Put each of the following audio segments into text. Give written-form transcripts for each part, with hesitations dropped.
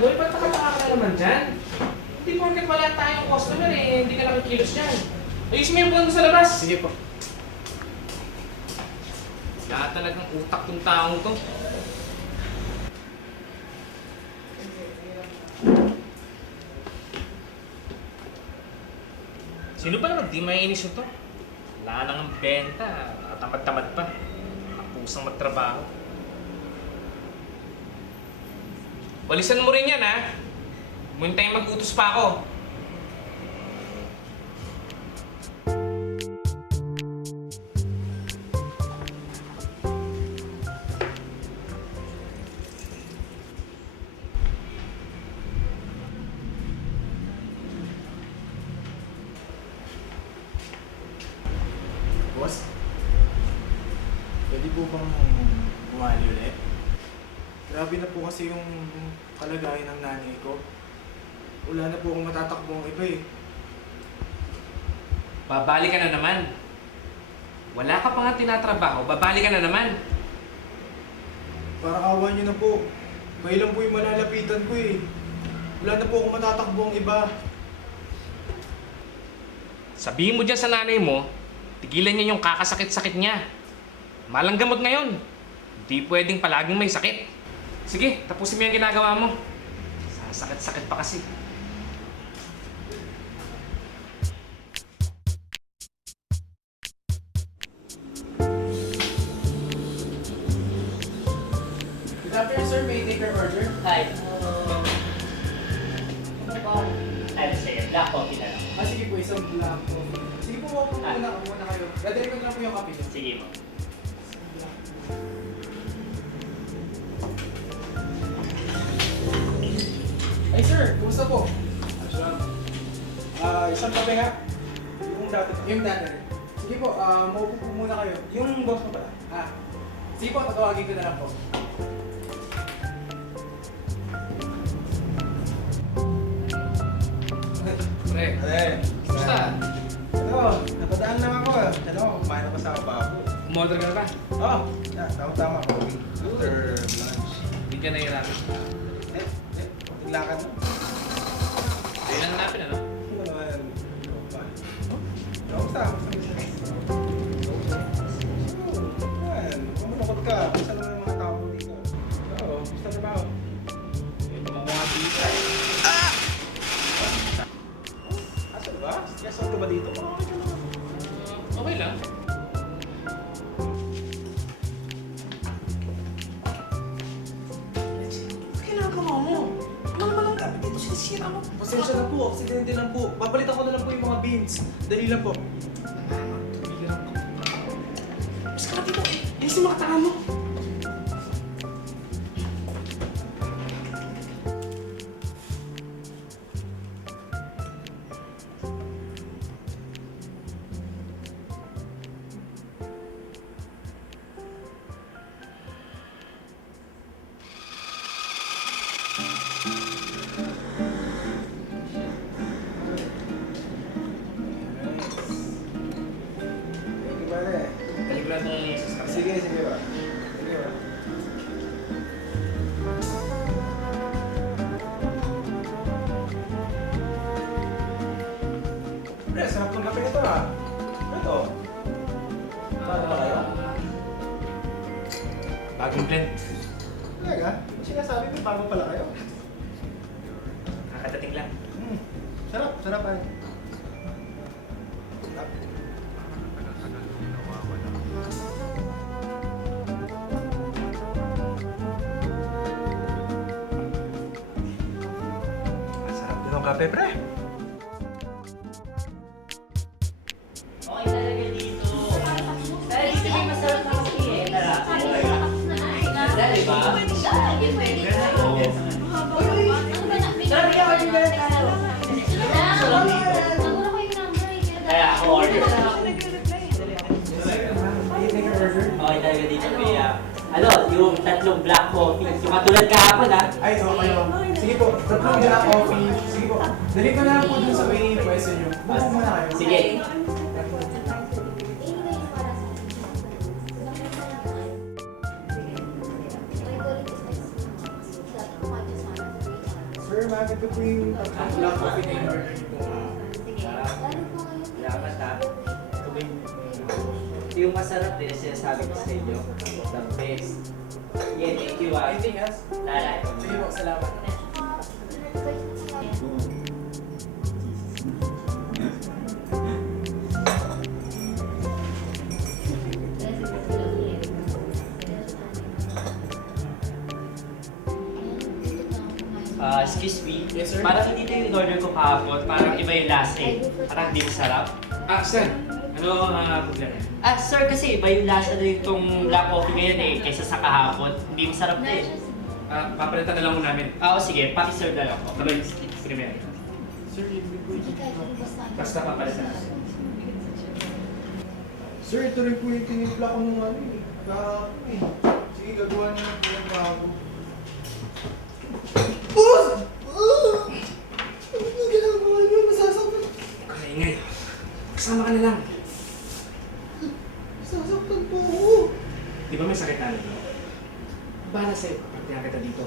Boy, ba't nakataka ka na naman dyan? Hindi porket wala tayong customer eh, hindi ka nakikilos dyan. Ayusin mo yung phone mo sa labas. Sige po. Wala talagang utak tong taong to. Sino ba naman di maiinis ito? Wala nang ang benta, tamad-tamad pa. Ang pusang magtrabaho. Walisan mo rin yan, ha? Muntay mag-utos pa ako. Boss, pwede po bang bumali ulit? Grabe na po kasi yung kalagayan ng nanay ko. Wala na po akong matatakbong iba eh. Babalik ka na naman. Wala ka pa nga tinatrabaho, babalik ka na naman. Parang awa niyo na po. Kayo lang po yung malalapitan ko eh. Wala na po akong matatakbong iba. Sabihin mo dyan sa nanay mo, tigilan niya yung kakasakit-sakit niya. Malang gamot ngayon. Hindi pwedeng palaging may sakit. Sige, tapusin mo yung ginagawa mo. Sasakit-sakit pa kasi. Good afternoon sir, may I take your order? Hi. Ano ba? Ano sa'yo? Black coffee na lang. Ah sige po, isang black coffee. Sige po, wag po muna kayo. Dadali ko na lang po yung kape niyo. Sige mo. Ay sir, kumusta po? Isang kape nga. Yung dati. Sige po, maupo po muna kayo. Yung boss mo pala? Sige po, tatawagin ko na lang po. Pre, Basta. Ano, napadaan lang ako. Ano, kumain ako sa babo. umorder ka na ba? Oh, tama-tama ako. After lunch. Hindi ka nahihirapan. Tiglakan mo. Kailan hanapin, ano? Ano naman? Kamusta? Kumalukot ka. Gusto naman yung mga tao dito. Oo, gusto na ba? Tumamukha dito. Asa ba? Stress ka ba dito? Okay lang. Ginagawa mo? Ano naman ang gamit dito? Sinisira mo. Pasensya na po, aksidente lang po. Babalitan ko na lang po yung mga beans. Dali lang po. Mas ka na dito. Ilisin mo katangan mo. Balik ko lang itong sasakyan. Sige, sige ba? Sige ba? Pre, sarap ng kape nito ah. Ito. Paano ba kayo? Bagong blend. Talaga? Sinasabi mo, bago pala kayo. Kakadating lang. Sarap, sarap ay. Sarap. Sarap din ang kape, pre. Okay talaga dito. Dahil sige, masarap na kasi eh. Tara. Dahil ba? Sarap ka order na tayo. Kaya ako order. Okay talaga dito. Kaya, ano, yung tatlong black coffee. Yung katulad kahapon ha. Ay, okay lang. Sige po, tatlong black coffee. Sige po, dali ko na lang po dun sa may pwesto nyo. Buko muna kayo. Sige. ito po yung tatlong black coffee na in-order niyo po. Salamat ha. Ito yung masarap din, sinasabi ko sa inyo. The best. Yeah, thank you ha. Anything else? Lala. Sige po, salamat. Excuse me. Yes, sir? Parang hindi ito yung order ko kahapon. Parang iba yung lasa eh. Parang hindi masarap. Sir, ano problema? Sir, kasi iba yung lasa na itong black coffee ngayon eh. Kaysa sa kahapon. Hindi masarap na eh. Papalitan na lang mo namin. Sige. Paki-serve na lang ako. Sabay, premier. Sir, hindi po ito. Basta papalitan na. Sir, ito rin po yung tinimpla ko nung ano eh. Kahapon eh. Sige, gagawa niyo ng po yung bago. Boss! Ano yung ginagawa niyo? Nasasaktan. Huwag ka maingay. Kasama ka na lang. Nasasaktan po ako. Di ba may sakit na mo? Bahala sa'yo, kapartihan kita dito.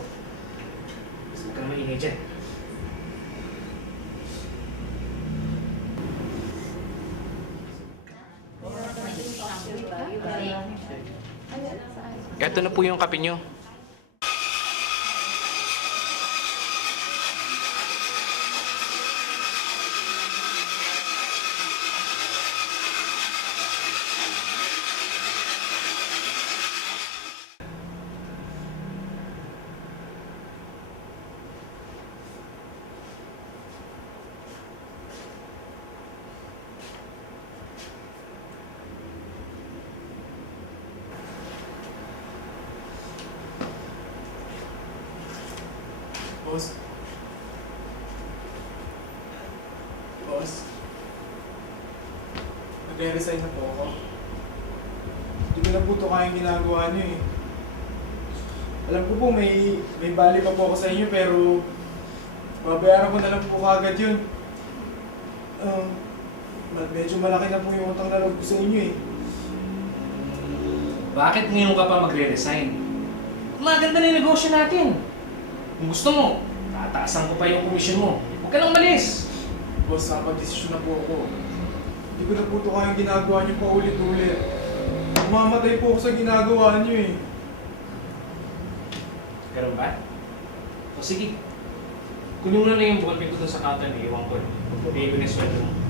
Huwag ka na maingay dyan. Ito na po yung kape nyo. Boss? Boss? Nagre-resign na po ako. Hindi ko na po ito kayang ginagawa niyo eh. Alam ko po may bali pa po ako sa inyo pero babayaran ko na lang po kagad yun. Medyo malaki na po yung utang na loob ko sa inyo eh. Bakit ngayon ka pa magre-resign? Maganda na yung negosyo natin. Kung gusto mo, tataasan ko pa yung komisyon mo. Huwag ka nang malis. Boss, nakapag-desisyon na po ako. Hindi ko na po ito kayang ginagawa niyo pa ulit-ulit. Umamatay po ako sa ginagawa niyo eh. Ganun ba? O sige. Kunin mo na yung ballpen ko dun sa counter. Iwan ko. Bigay ko na yung sweldo mo.